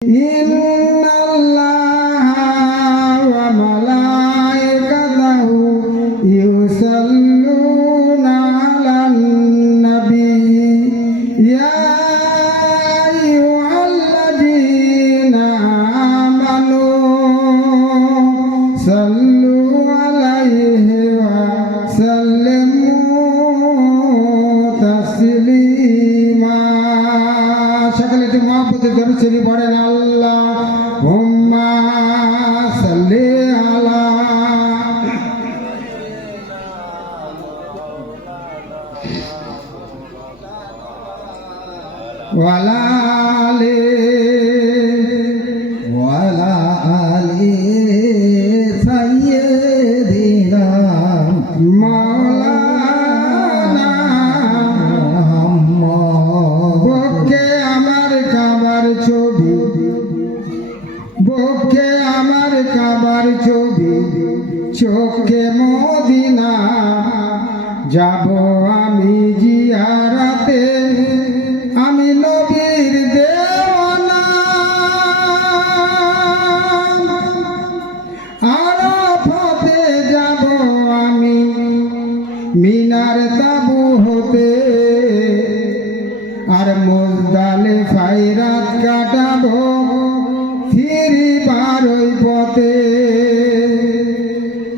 ইন্নাল্লাহা ওয়া মালাইকাতাহু ইউসাল্লুনা আলান নবী ইয়া আইয়ুহাল্লাযীনা আমানু সাল্লু আলাইহি ওয়া সাল্লিমু তাসলিমা। সকলে একটু মহব্বতের দরুদ শরীফ পড়েন। আল্লাহুম্মা সাল্লি আলা ওয়ালা আলি সাইয়্যিদিনা মাওলানা মুহাম্মদ। বুকে আমার কাবার ছবি, বুকে আমার কাবার ছবি, চোখে মদিনা যাব আমি জিয়ারতে, আমি নবীর দেওয়ানা। আরাফাতে যাব আমি মিনার তাবু হতে, আর মুজদালিফায় রাত কাটাবো ফিরিবার ওই পথে।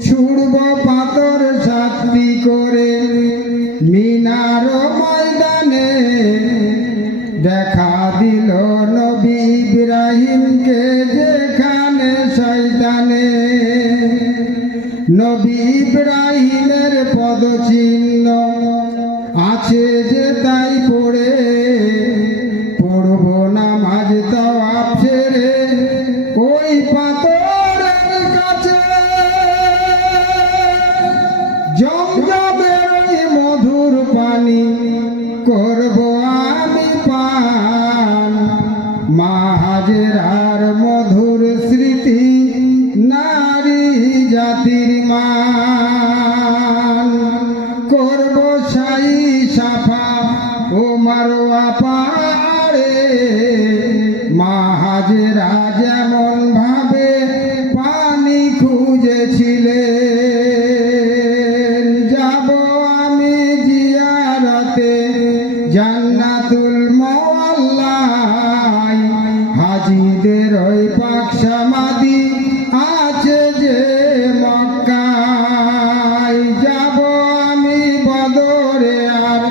ছুড়ব পাথর সাতটি করে মিনার ময়দানে, দেখা দিল নবী ইব্রাহিমকে যেখানে শয়তানে। নবী ইব্রাহিমের পদচিহ্ন আছে যে তাই পড়ে, পড়ব নামাজ তাওয়াফ ছেড়ে ওই পাথরের কাছে। জমজমের ওই মধুর পানি করব আমি পান, মা হাজেরার মধুর স্মৃতি নারী জাতির মান। করব সাই সাফা ও মারওয়া পাহাড়ে, মা হাজেরা যেমন ভাবে পানি খুঁজেছিলেন। যাব আমি জিয়ারতে জান্নাতুল মুআল্লায়, হাজীদের ওই পাক সমাধি আছে যে মক্কায়। যাব আমি বদরে আর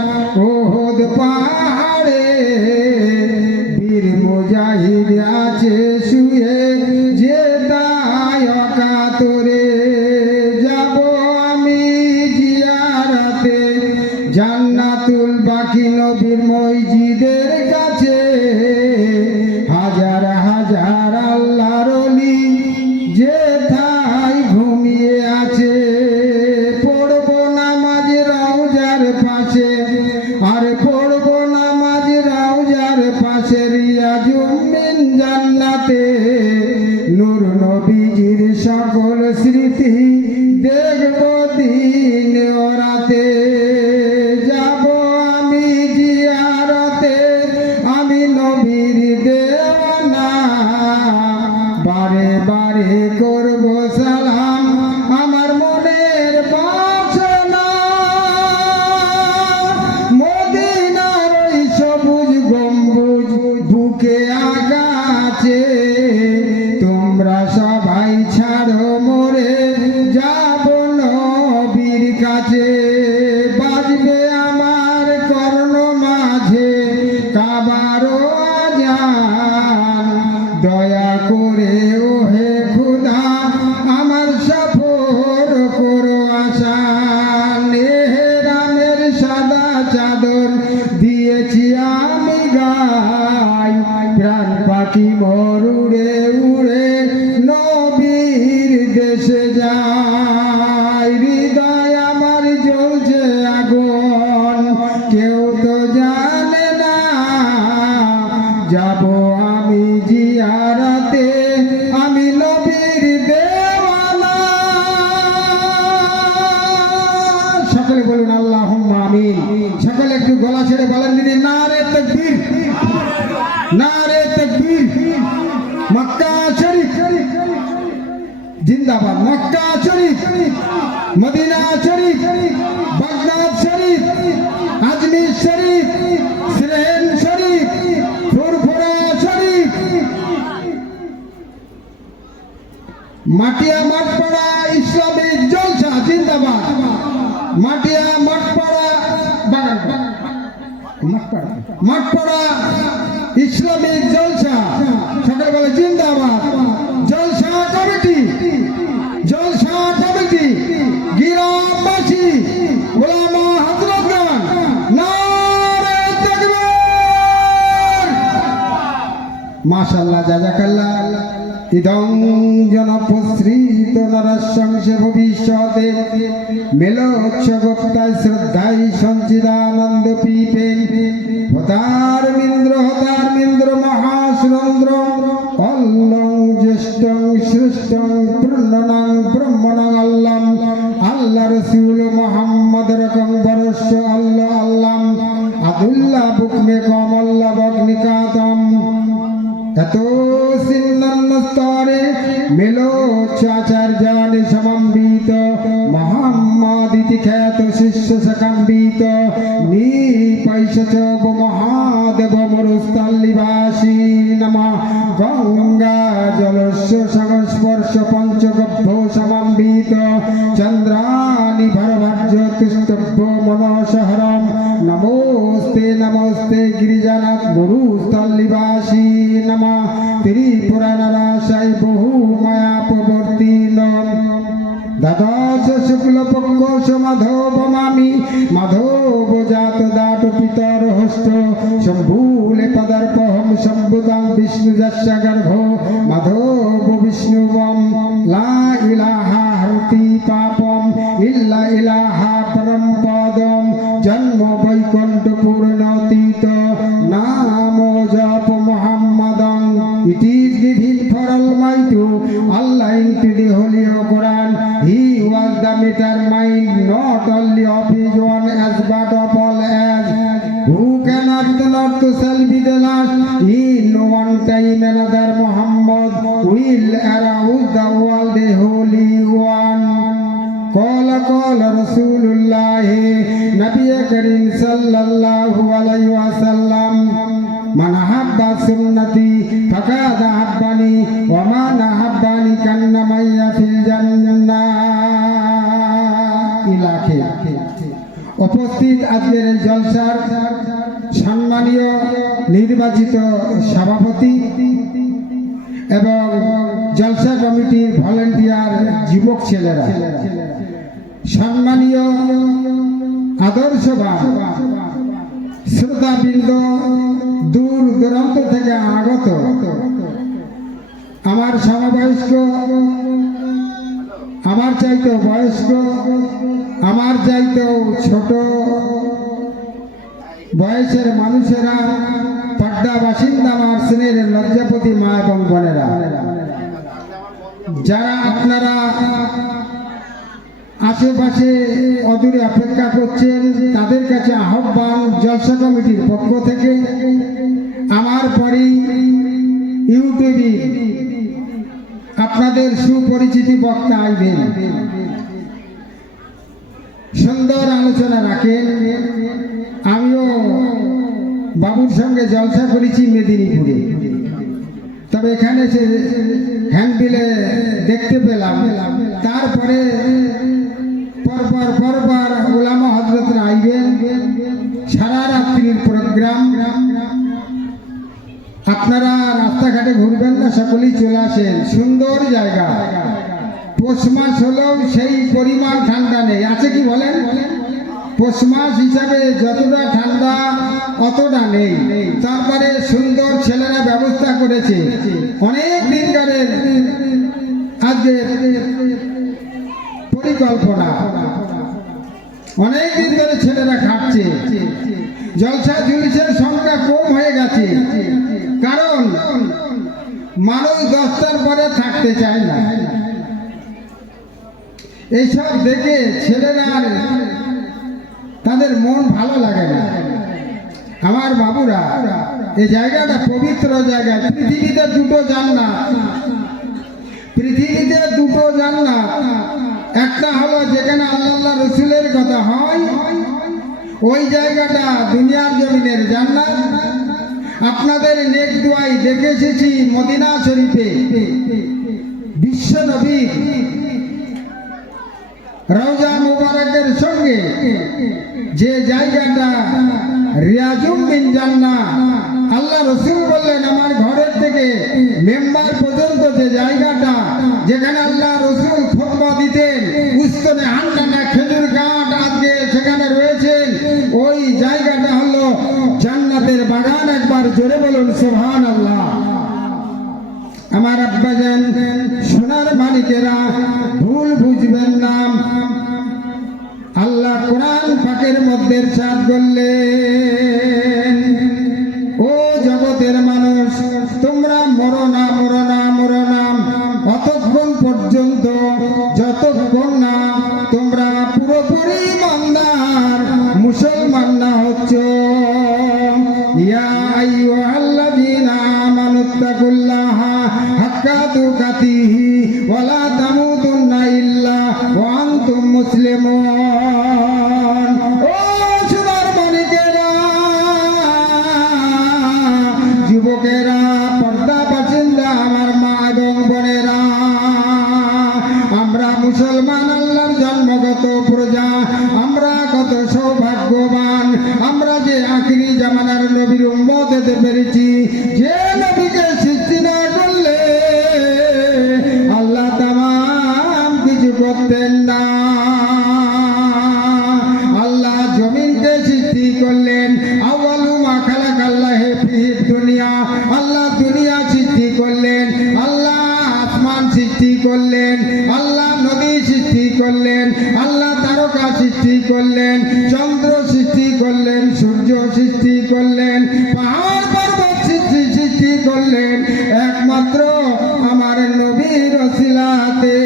উহুদ পাহাড়ে, বীর মুজাহিদ আছে শুয়ে যে তাই অকাতরে। যাব আমি জিয়ারতে জান্নাতুল বাকি নবীর মসজিদের কাছে, হাজার হাজার আল্লাহর ওলি যে ঠাই ঘুমিয়ে আছে। পড়ব নামাজ রওজার পাশে, আর পড়ব নামাজ রওজার পাশে, রিয়াজুম মিন জান্নাতে, নূর নবীজির সকল স্মৃতি দেখব দিন ও রাতে। যাব আমি জিয়ারতে আমি নবীর দেওয়ানা, বারে বারে করব সালাম আমার মনের বাসনা। মদিনার ওই সবুজ গম্বুজ বুকে আঁকা আছে, তোমরা সবাই ছাড়ো মোরে যাব নবীর কাছে। বাজবে আমার কর্ণ মাঝে কাবারও আজান, দয়া করে ওহে খোদা আমার সফর করো আসান। এহরামের সাদা চাদর দিয়েছি আমি গায়, প্রাণ পাখি মোর উড়ে উড়ে নবীর দেশে যায়। হৃদয় আমার জ্বলছে আগুন, কেউ তো জানে না। যাব আমি জিয়ারতে আমি নবীর দেওয়ানা। সকলে বলুন আল্লাহুম্মা আমিন। সকলে একটু গলা ছেড়ে বলেন দিদি নারে তাকবীর, নারে তাকবীর। জিন্দাবাদ। মক্কা শরীফ, মদিনা শরীফ, বাগদাদ শরীফ, আজমির শরীফ, সিলেট শরীফ, ফুরফুরা শরীফ, মাটিয়া মঠপাড়া ইসলামিক জলসা জিন্দাবাদ। মাটিয়া মঠপাড়া মঠপাড়া ইসলামিক জলসা, সকলে বলে জিন্দাবাদ। জলসা কমিটি, জলসা কমিটি, গ্রামবাসী, ওলামা হযরতগণ, নারে তাকবীর। মাশাআল্লাহ, জাযাকাল্লাহ। ইদং জনপ্রসৃত নরসংসে ভবিষ্যতে মেলোৎসগোপ্তায় শ্রদ্ধায় সঞ্চিদানন্দ পীপেন হতার মিন্দ্র মহাসুরেন্দ্র অল্লং জ্যেষ্ঠং সৃষ্টং পূর্ণনাং ব্রহ্মণং আল্লাম আল্লাহ রসুল মোহাম্মদ রকম বরস্য আল্লাহ আল্লাম আদুল্লাহ বুকমে কম আল্লাহ বগ্নিকাতম এত সিন্নন্ন স্তরে মেলোচ্চাচার্যানি সমম্বিত মহাম্মাদিতি খ্যাত শিষ্য সকাম্বিত নিপৈশচ মহাদেব মরুস্থলিবাসী নমঃ গঙ্গা জলস্য সংস্পর্শ পঞ্চগভ্য সমম্বিত চন্দ্রানি ভরভার্য তুষ্টভ্য মনসহরম নমোস্তে নমোস্তে গিরিজানাথ মরুস্থলিবাসী নমঃ ত্রিপুরা নারাশাই বহু মায়া প্রবর্তিল দ্বাদশ শুক্লপক্ষ মাধবমামি মাধব জাত দাট পিতর হস্ত শম্ভুলে পদার্পহম শম্ভুদাং বিষ্ণু যস্য গর্ভ মাধব বিষ্ণুবম লা ইলাহা হরতি পাপম ইল্লা ইলাহা পরম পদম জন্ম বৈকুণ্ঠ পূর্ণতীত নাম জপ মুহাম্মাদং it is giving for almighty Allah into the holy Quran he was the matter mind not only of his own as but of all as who cannot not to sell be the last in one time another Muhammad will arouse the world a holy one call রাসূলুল্লাহ নবী করিম সাল্লাল্লাহু আলাইহি ওয়াসাল্লাম মান আহাব্বা সুন্নতি ফাকাদ আহাব্বানি ওয়া মান আহাব্বানি কান্না মাইয়া ফিল জান্নাহ ইলাখি। উপস্থিত আজকের এই জলসার সম্মানীয় নির্বাচিত সভাপতি এবং জলসা কমিটির ভলেন্টিয়ার যুবক ছেলেরা, সম্মানীয় আদর্শবান শ্রোতাবৃন্দ, দূর দূরান্ত থেকে আগত আমার সমবয়স্ক, আমার চাইতেও বয়স্ক, আমার চাইতেও ছোট বয়সের মানুষেরা, পর্দা বাসিন্দা আমার স্নেহের লজ্জাপতি মা এবং বোনেরা, যারা আপনারা আশেপাশে অদূরে অপেক্ষা করছেন, তাদের কাছে আহ্বান জলসা কমিটির পক্ষ থেকে আমার পরেই ইউটিউবে আপনাদের সুপরিচিত বক্তা আইবেন, সুন্দর আলোচনা রাখেন। আমিও বাবুর সঙ্গে জলসা করেছি মেদিনীপুরে, তবে এখানে সে হ্যান্ডবিলে দেখতে পেলাম। তারপরে পরপর ওলামা হযরতরা আইবেন, সারা রাত্রির প্রোগ্রাম। আপনারা রাস্তাঘাটে ঘুরবেন না, সকলেই চলে আসেন। সুন্দর জায়গা, পৌষ মাস হলেও সেই পরিমাণ ঠান্ডা নেই, আছে কি বলেন? পৌষ মাস হিসাবে যতটা ঠান্ডা অতটা নেই। তারপরে সুন্দর ছেলেরা ব্যবস্থা করেছে, অনেক দিনকারের আজকে পরিকল্পনা, অনেক দিন ধরে ছেলেরা খাটছে। জলসা জুলুসের সংখ্যা কম হয়ে গেছে, কারণ মানুষ 10টার পরে থাকতে চায় না। এইসব দেখে ছেলেরা তাদের মন ভালো লাগে না। আমার বাবুরা, এই জায়গাটা পবিত্র জায়গা। পৃথিবীতে দুটো জান্নাত, পৃথিবীতে দুটো জান্নাত, একটা হলো যেখানে আল্লাহ রসুলের কথা হয়, ওই জায়গাটা দুনিয়ার জমিনের জান্নাত। আপনাদের নেক দুয়াই দেখে এসেছি মদিনা শরীফে বিশ্ব নবী রওজা মুবারকের সঙ্গে যে জায়গাটা রিয়াজুম মিন জান্নাহ, আল্লাহ রসুল বললেন আমার ঘরের থেকে মেম্বার পর্যন্ত যে জায়গাটা যেখানে আল্লাহ রসুল খুতবা দিতেন, উস্তনে হান্ডানা খেজুর গাছ আজকে সেখানে রয়েছেন, ওই জায়গাটা হলো জান্নাতের বাগান। একবার জোরে বলুন সুবহানাল্লাহ। আমার আব্বাজান সোনার মালিকেরা ভুল বুঝবেন না, আল্লাহ কোরআন পাকের মধ্যে ইরশাদ করলেন, ও জগতের মানুষ তোমরা মরো না মরো না মরো না অতক্ষণ পর্যন্ত যতক্ষণ না তোমরা পুরোপুরি ইমানদার মুসলমান না হচ্ছ। ইয়া আইয়ুহাল্লাযীনা আমানুত্তাকুল্লাহা হাক্কা তুকাতিহি ওয়া লা তামুতুন্না ইল্লা ওয়া আনতুম মুসলিমুন। ও সোনার মানিকেরা, যুবকেরা, পর্দা বাসিন্দা আমার মা এবং বোনেরা, আমরা মুসলমান আল্লাহর জন্মগত প্রজা, আমরা কত সৌভাগ্যবান, আমরা যে আখিরি জামানার নবীর উম্মত হতে পেরেছি। যে নবীকে সৃষ্টি না করলে আল্লাহ তামাম কিছু করতেন না। আল্লাহ জমিনকে সৃষ্টি করলেন, আউয়ালু মা খালাকাল্লাহু ফিদ দুনিয়া, আল্লাহ দুনিয়া সৃষ্টি করলেন, আল্লাহ আসমান সৃষ্টি করলেন, আল্লাহ নদী সৃষ্টি করলেন, আল্লাহ তারকা সৃষ্টি করলেন, চন্দ্র সৃষ্টি করলেন, সূর্য সৃষ্টি করলেন, পাহাড় পর্বত সৃষ্টি করলেন একমাত্র আমার নবীর ওসিলাতে।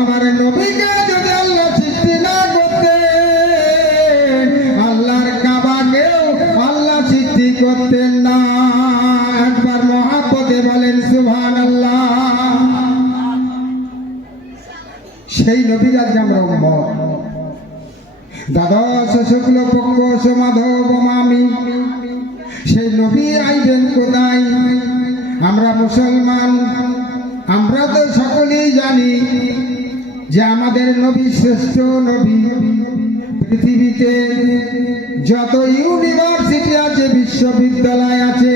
আমার নবীকে যদি আল্লাহ সৃষ্টি না করতেন, আল্লাহর কাবাকেও আল্লাহ সৃষ্টি করতেন না। একবার মহাব্বতে বলেন সুবহানাল্লাহ। সেই নবীর আজকে আমরা উম্মত। দ্বাদশ শুক্ল পক্ষ সমাধব মামি, সেই নবী আইবেন কোথায়? আমরা মুসলমান, আমরা তো সকলেই জানি যে আমাদের নবী শ্রেষ্ঠ নবী। পৃথিবীতে যত ইউনিভার্সিটি আছে, বিশ্ববিদ্যালয় আছে,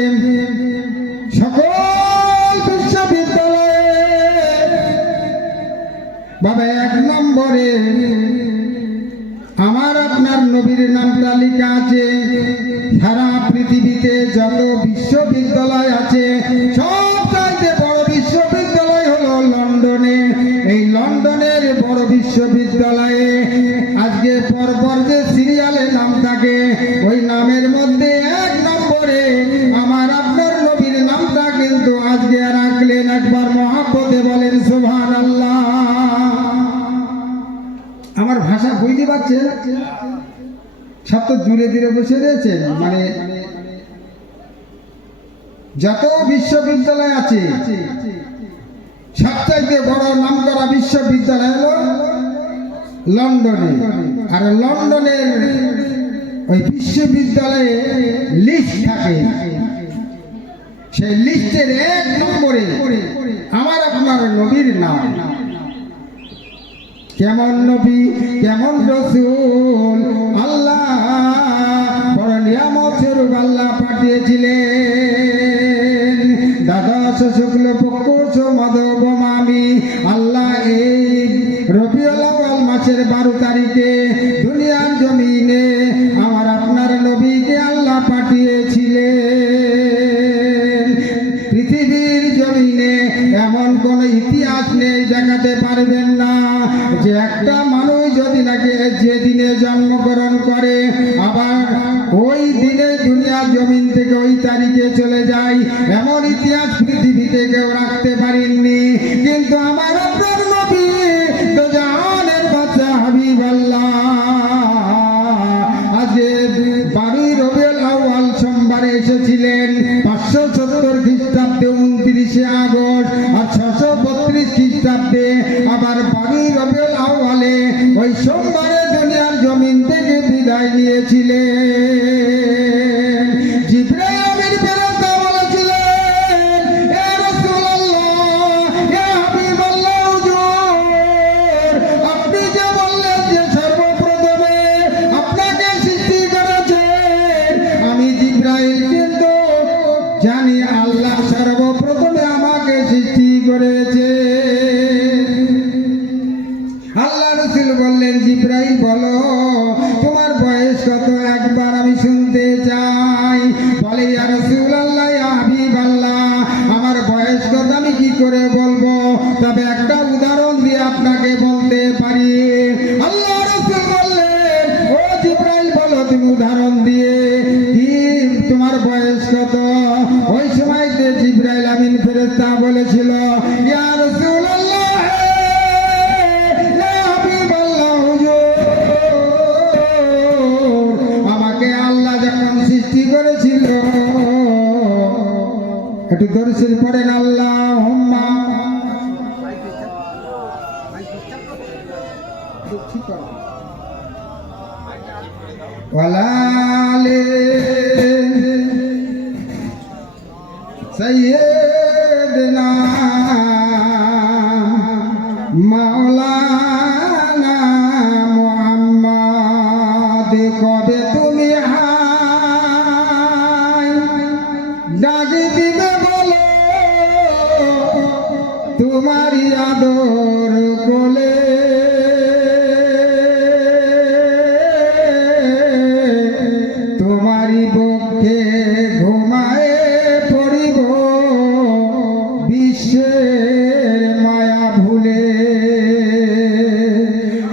সকল বিশ্ববিদ্যালয়ে বাবা এক নম্বরে আমার আপনার নবীর নামটা লেখা আছে। সারা পৃথিবীতে যত বিশ্ববিদ্যালয় আছে, সবচাইতে বড় বিশ্ববিদ্যালয় হলো লন্ডনে। এই লন্ডনের বড় বিশ্ববিদ্যালয়ে আজকে পরপর যে সিরিয়ালে নাম থাকে, ওই নামের মধ্যে এক নম্বরে আমার আপনার নবীর নামটা কিন্তু আজকে রাখলেন। একবার মহাব্বতে বলেন সুবহানাল্লাহ। আমার ভাষা বুঝতে পারছেন? সব তো দূরে দূরে বসে রয়েছেন। মানে যত বিশ্ববিদ্যালয় আছে, সবচাইতে বড় নামকরা বিশ্ববিদ্যালয় হলো লন্ডনে। আর লন্ডনের ওই বিশ্ববিদ্যালয়ে লিস্ট থাকে, সেই লিস্টের এক নম্বরে আমার আপনার নবীর নাম। কেমন নবী, কেমন রসূল, আল্লাহ বড় নিয়ামত স্বরূপ আল্লাহ পাঠিয়েছিলেন। দ্বাদশ শুক্ল পক্ষ সমাধব মামি, আল্লাহ এই রবিউল আউয়াল মাসের 12 তারিখে দুনিয়ার জমিনে আমার আপনার নবীকে আল্লাহ পাঠিয়েছিলেন। পৃথিবীর জমিনে এমন কোন ইতিহাস নেই, দেখাতে পারবেন না যে একটা মানুষ যদি নাকি যে দিনে জন্মগ্রহণ করে আবার ওই দিনে দুনিয়ার জমিন থেকে ওই তারিখে চলে যায়, এমন ইতিহাস পৃথিবীতে কেউ রাখতে পারেননি। কিন্তু আমার আপনার নবী তো জাহানের বাদশা হাবিবাল্লাহ আজকে 12 রবিউল আউয়াল সোমবারে এসেছিলেন 570 খ্রিস্টাব্দে 29 আগস্ট, আর 632 খ্রিস্টাব্দে খ্রিস্টাব্দে আবার 12 রবিউল আউয়ালে ওই সোমবারে দুনিয়ার জমিন থেকে বিদায় নিয়েছিলেন। জিবরাইল আমিন ফেরেশতা বলেছিলেন, ইয়া রাসূলুল্লাহ, ইয়া হাবিবাল্লাহ, হুজুর, আপনি যে বললেন যে সর্বপ্রথমে আপনাকে সৃষ্টি করেছেন, আমি জিবরাইল কিন্তু জানি আল্লাহ সর্বপ্রথমে আমাকে সৃষ্টি করেছে। আল্লাহ রাসূল বললেন, জিবরাইল বলো তোমার বয়স কত, একবার আমি শুনতে চাই। বলে, ইয়া রাসূলুল্লাহ, ইয়া হাবিবাল্লাহ, আমার বয়স কত আমি কি করে বলবো, তবে একটা উদাহরণ দিয়ে আপনাকে বলতে পারি। আল্লাহ রাসূল বললেন, ও জিবরাইল বলো তুমি উদাহরণ দিয়ে কি তোমার বয়স কত। ওই সময়তে জিবরাইল আমিন ফেরেশতা বলেছিল, ইয়া রাসূলুল্লাহ, ইয়া হাবিবাল্লাহ, হুজুর, আমাকে আল্লাহ যখন সৃষ্টি করেছিল, একটু দরুদ পড়েন, আল্লাহুম্মা ওয়ালা আলি সাইয়্যিদিনা মাওলানা মুহাম্মদ। কবে তুমি হায় ডাক দিবে বলো তোমারি আদর কোলে, তোমারি বক্ষে ঘুমায়ে পড়িব বিশ্বের মায়া ভুলে।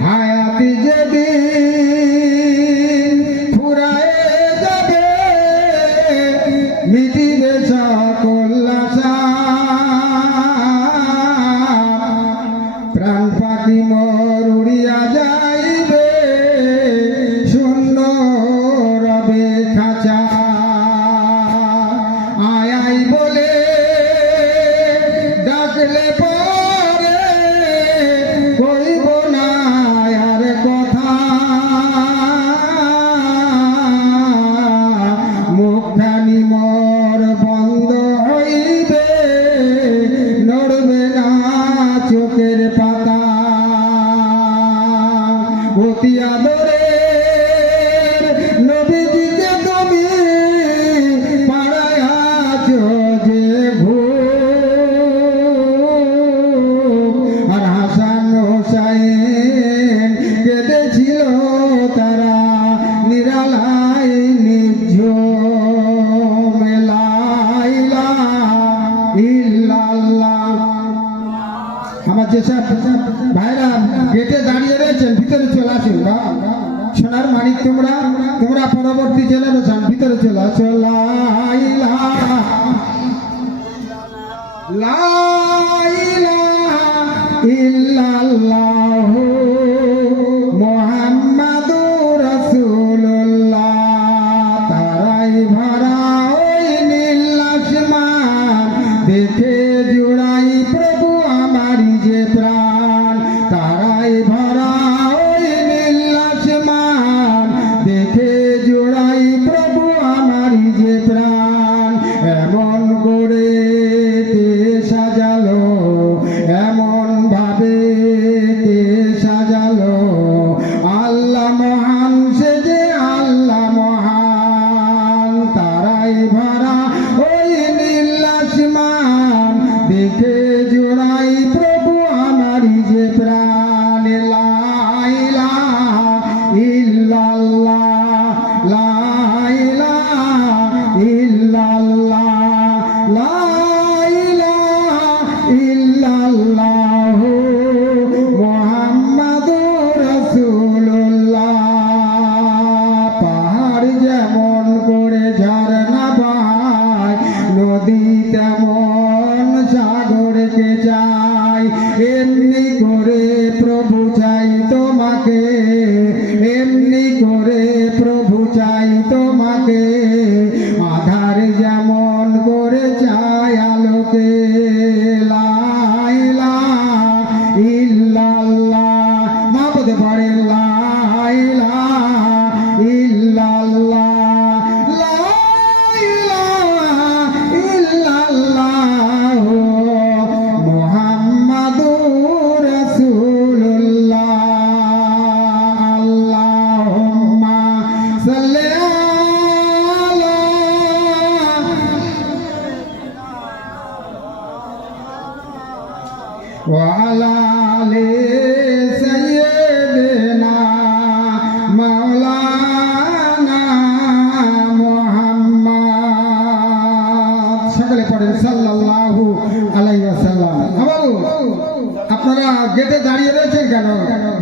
হায়াতি যেদিন ফুরায়ে যাবে, মিটিবে সকল আশা, প্রাণ পাখি মোর উড়িয়া যাইবে, শূন্য রবে খাঁচা। আয় আয় বলে ডাকলে পরে কইব না আর কথা, মুখখানি মোর বন্ধ হইবে, নড়বে না চোখের পাতা। অতি আদরের নবীজিকে তুমি পাড়ায়াছ যে ঘুম, আর হাসান হোসাইন কেঁদেছিল তারা নিরালাই নিঝুম। লা ইলাহা ইল্লাল্লাহ। আমার যেসব ভাইরা গেটে দাঁড়িয়ে রয়েছেন, ভিতরে চলে আসুন। সোনার মানিক, তোমরা তোমরা পরবর্তী জেনারেশন, ভিতরে চলে আসো। লা ইলাহা ইল্লাল্লাহ মুহাম্মাদুর রাসূলুল্লাহ। তারাই ভরা ওই নীল আসমান, দেখে জুড়াই প্রভু আমারি যে প্রাণ। তারাই ভরা ওই নীল আসমান, দেখে জুড়াই প্রভু আমারি যে প্রাণ। এমন করে কে সাজালো, এমন ভাবে কে সাজালো, আল্লাহ মহান, সে যে আল্লাহ মহান। তারাই ভরা ওই নীল আসমান, দেখে জোড়াই প্রভু আমারি যে প্রাণ। লা ইলাহা ইল্লাল্লাহ, লা ইলাহা ইল্লাল্লাহ, লা ইলাহা ইল্লাল্লাহ মুহাম্মাদুর রাসূলুল্লাহ। পাহাড় যেমন করে ঝরনা পায়, নদী তেমন সাগর وعلى آل سيدنا مولانا محمد সকলে পড়েন সাল্লাল্লাহু আলাইহি ওয়াসাল্লাম। বাবু আপনারা গেটে দাঁড়িয়ে রয়েছেন কেন?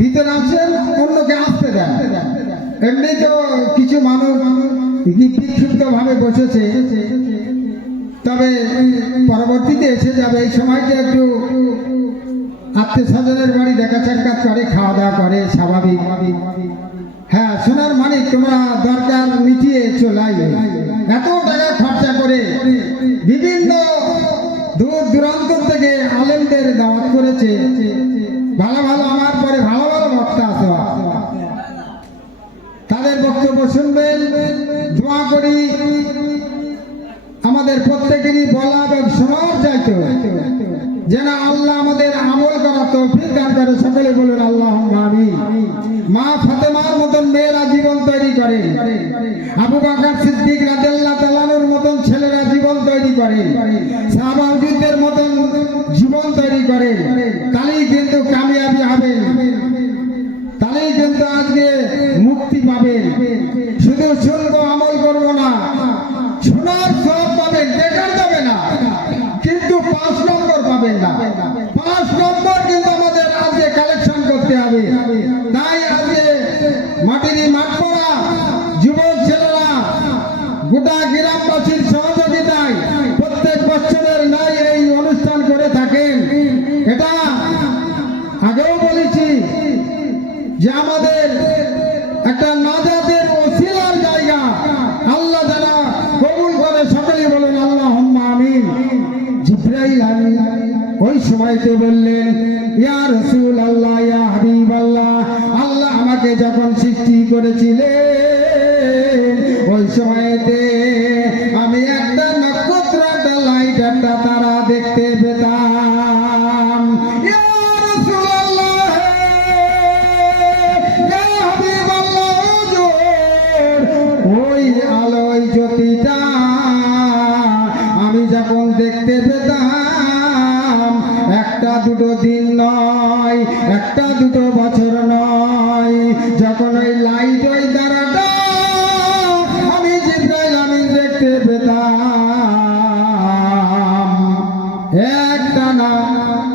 ভিতরে আসেন, অন্যকে আসতে দেন। এমনি তো কিছু মানুষ বিক্ষিপ্ত ভাবে বসেছে, তবে পরবর্তীতে এসে যাবে। এই সময়টা একটু আত্মীয় স্বজনের বাড়ি দেখা সাক্ষাৎ করে, খাওয়া দাওয়া করে, স্বাভাবিক। হ্যাঁ, সোনার মানিক, তোমরা দরকার মিটিয়ে চলাই। এত টাকা খরচা করে বিভিন্ন দূর দূরান্ত থেকে আলেমদের দাওয়াত করেছে। ভালো ভালো, আমার পরে ভালো ভালো বক্তা আছে, তাদের বক্তব্য শুনবেন। দোয়া করি আমাদের প্রত্যেকেরই বলা এবং শোনার চাইতো যেন আল্লাহ আমাদের আমল করা তৌফিক দান করে। সকলে বলুন আল্লাহুম্মা আমিন। মা ফাতেমার মতন মেয়েরা জীবন তৈরি করে, আবু বকর সিদ্দিক রাদিয়াল্লাহু তাআলার মতন ছেলেরা জীবন তৈরি করে, সাহাবা হুজুরদের মতন জীবন তৈরি করে। তাহলেই কিন্তু কামিয়াবি হবেন, তাহলেই কিন্তু আজকে মুক্তি পাবেন। শুধু শুনবো, আমল করবো না, শোনার সব পাবেন, বেকার যাবে না, কিন্তু 5 নম্বর পাবেন না। 5 নম্বর কিন্তু আমাদের আজকে কালেকশন করতে হবে। তাই আজকে মাটির মাঠ পড়া যুবক ছেলেরা গোটা গ্রামবাসীর সহযোগিতায় প্রত্যেক বছরের নাই এই অনুষ্ঠান করে থাকেন। এটা আগেও বলেছি যে আমাদের একটা নাজাতের ওসিলার জায়গা। আল্লাহ যারা কবুল করে, সকলেই বলেন আল্লাহুম্মা আমিন। জিবরাইল আমিন ওই সময়তে বললেন, ইয়া রাসূলুল্লাহ, ইয়া হাবিবাল্লাহ, আল্লাহ আমাকে যখন সৃষ্টি করেছিলেন ওই সময়তে আমি একটা নক্ষত্র, একটা লাইট, একটা তারা দেখতে পেতাম। ইয়া রাসূলুল্লাহ, ইয়া হাবিবাল্লাহ, ওই আলোয় জ্যোতিটা আমি যখন দেখতে পেতাম, একটা দুটো দিন নয়, একটা দুটো বছর নয়, যখন ওই লাইট, ওই তারাটা আমি জিবরাইল আমিন দেখতে পেতাম, একটা না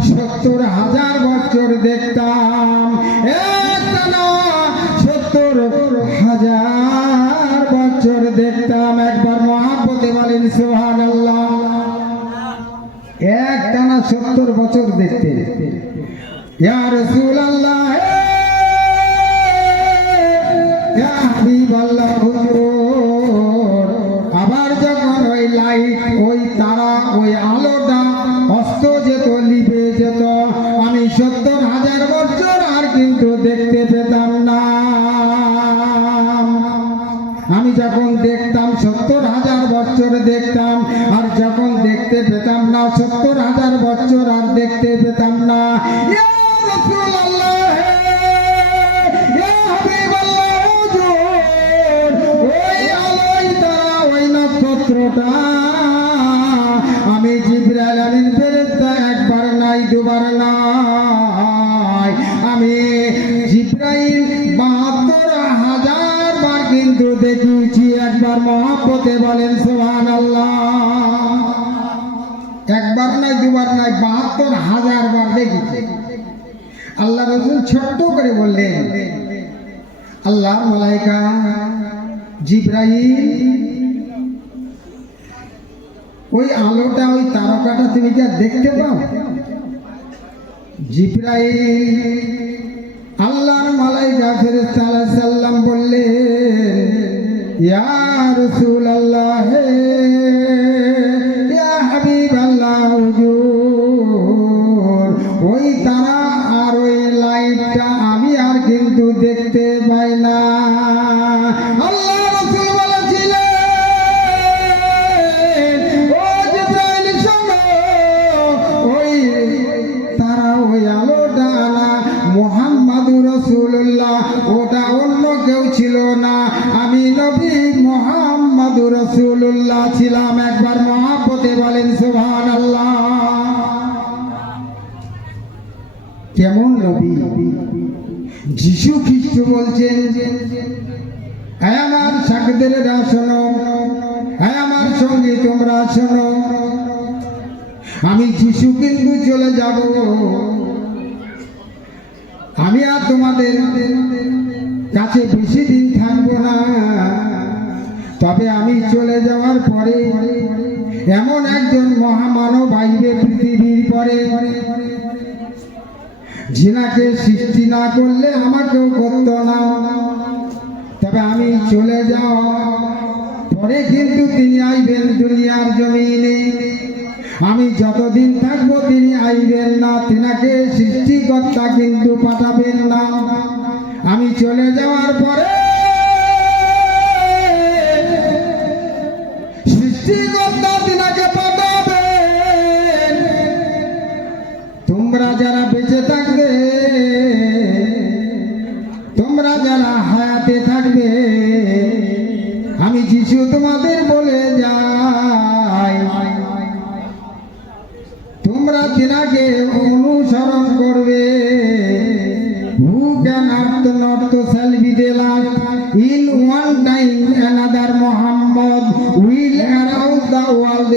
70,000 বছর দেখতাম, একটা না 70,000 বছর দেখতাম। একবার মহাব্বতে বলেন সুবহানাল্লাহ। একটা না 70 বছর দেখতে। ইয়া রাসূলুল্লাহ, ইয়া হাবিবাল্লাহ, হুজুর, আবার যখন ওই লাইট, ওই তারা, ওই আলোটা অস্ত যেত, লিভে যেত, আমি 70,000 বছর আর কিন্তু দেখতে পেতাম না। আমি যখন দেখতাম 70,000 বছর দেখতাম, আর যখন দেখতে পেতাম না 70,000 বছর আর দেখতে পেতাম না। ইয়া রাসূলুল্লাহ, ইয়া হাবিবাল্লাহ, হুজুর, ওই আলোয় তারা, ওই নক্ষত্রটা আমি জিবরাইল আমিন ফেরেশতা একবার নাই, দুবার নাই, আমি জিবরাইল 72,000 বার কিন্তু দেখিয়েছি। একবার মহব্বতে বলেন সুবহানাল্লাহ। একবার নাই, দুবার নাই, 72,000 বার দেখেছি। আল্লাহ রাসূল ছোট্ট করে বললেন, আল্লাহর মালায়েকা জিবরাইল, ওই আলোটা, ওই তারকাটা তুমি কি আর দেখতে পাও? জিবরাইল আল্লাহর মালায়েকা ফেরেশতা আলাইহিস সালাম বললেন, ইয়া রাসূলুল্লাহ, ইয়া হাবিবাল্লাহ, হুজুর, ওই তারা আর ওই লাইটটা আমি আর কিন্তু দেখতে পাই না। আল্লাহ রাসূল বলেছিলেন, ও জিবরাইল শোনো, ওই তারা, ওই আলোটা না মুহাম্মাদুর রাসূলুল্লাহ, ওটা অন্য কেউ ছিল না, আমি নবী মুহাম্মাদুর রাসূলুল্লাহ কেমন নবী? যিশু খ্রিস্ট বলছেন, হে আমার সাকদেরেরা শোনো, হে আমার সঙ্গে তোমরা শোনো, আমি যিশু কিন্তু চলে যাব, আমি আর তোমাদের কাছে বেশি দিন থাকবো না। তবে আমি চলে যাওয়ার পরে এমন একজন মহামানব আইবে পৃথিবীর পরে, যিনাকে সৃষ্টি না করলে আমাকেও করতো না। তবে আমি চলে যাওয়ার পরে কিন্তু তিনি আইবেন দুনিয়ার জমিনে। আমি যতদিন থাকবো তিনি আইবেন না, তিনাকে সৃষ্টিকর্তা কিন্তু পাঠাবেন না। আমি চলে যাওয়ার পরে সৃষ্টিকর্তা তিনাকে পাঠাবেন। তোমরা যারা বেঁচে থাকবে, তোমরা যারা হায়াতে থাকবে, আমি যিশু তোমাদের বলে যাই, তোমরা তিনাকে অনুসরণ করবে। Who can not to shall be the last? In one time another Muhammad will around the world.